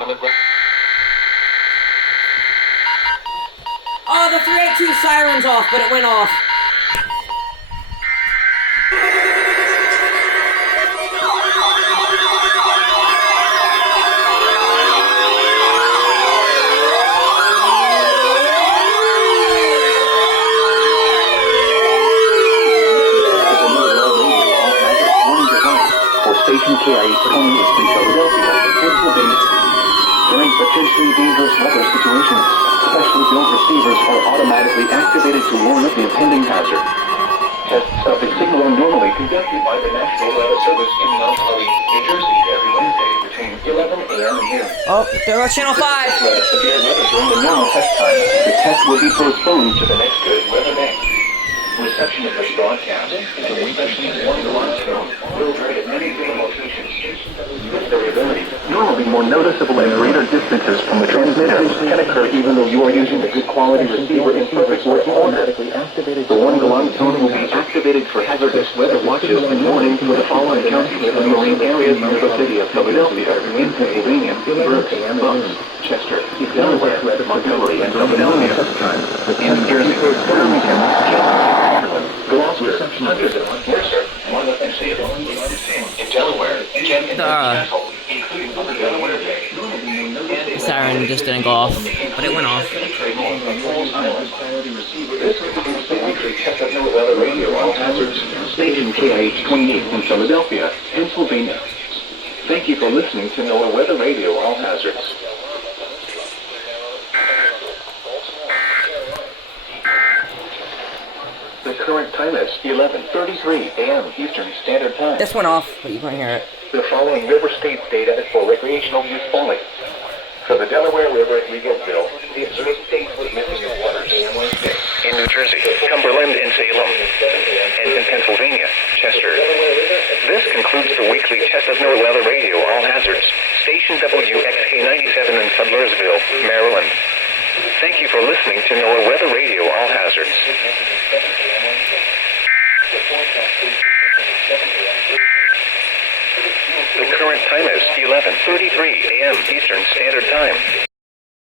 Oh, the 382 siren's off, but it went off. Station KIH28 in Philadelphia, Pennsylvania. During potentially dangerous weather situations, specially built receivers are automatically activated to warn of the impending hazard. Tests of the signal are normally conducted by the National Weather Service in Mount Holly, New Jersey, every Wednesday between 11 a.m. and noon. Oh, there goes Channel 5. Severe weather during the normal test time. The test will be postponed to the next good weather day. Reception of this broadcast is especially one-to-one tone will vary at many different locations. This variability, normally more noticeable at greater distances from the transmitter, can occur even though you are using a good quality receiver in perfect working order. The one-to-one tone will be activated for hazardous weather watches and warnings for the following counties and marine areas near the city of Philadelphia, in Pennsylvania, Berks, Bucks, Chester, Delaware, Montgomery, and Philadelphia. In New Jersey, Birmingham, Gloucester, Huntington, Mercer, in Delaware, Kent, and Castle, including Upper Delaware Bay. The siren just didn't go off, but it went off. This concludes the weekly Check of NOAA Weather Radio All Hazards, Station KIH28 in Philadelphia, Pennsylvania. Thank you for listening to NOAA Weather Radio All Hazards. The current time is 11:33 a.m. Eastern Standard Time. This went off, but you couldn't hear it. The following river states data is for recreational use only. For the Delaware River at Regalsville, the observed state was missing of water on Wednesday. In New Jersey, Cumberland and Salem. And in Pennsylvania, Chester. This concludes the weekly Test of NOAA Weather Radio All Hazards, Station WXK97 in Sudlersville, Maryland. Thank you for listening to NOAA Weather Radio All Hazards. The current time is 11:33 a.m. Eastern Standard Time.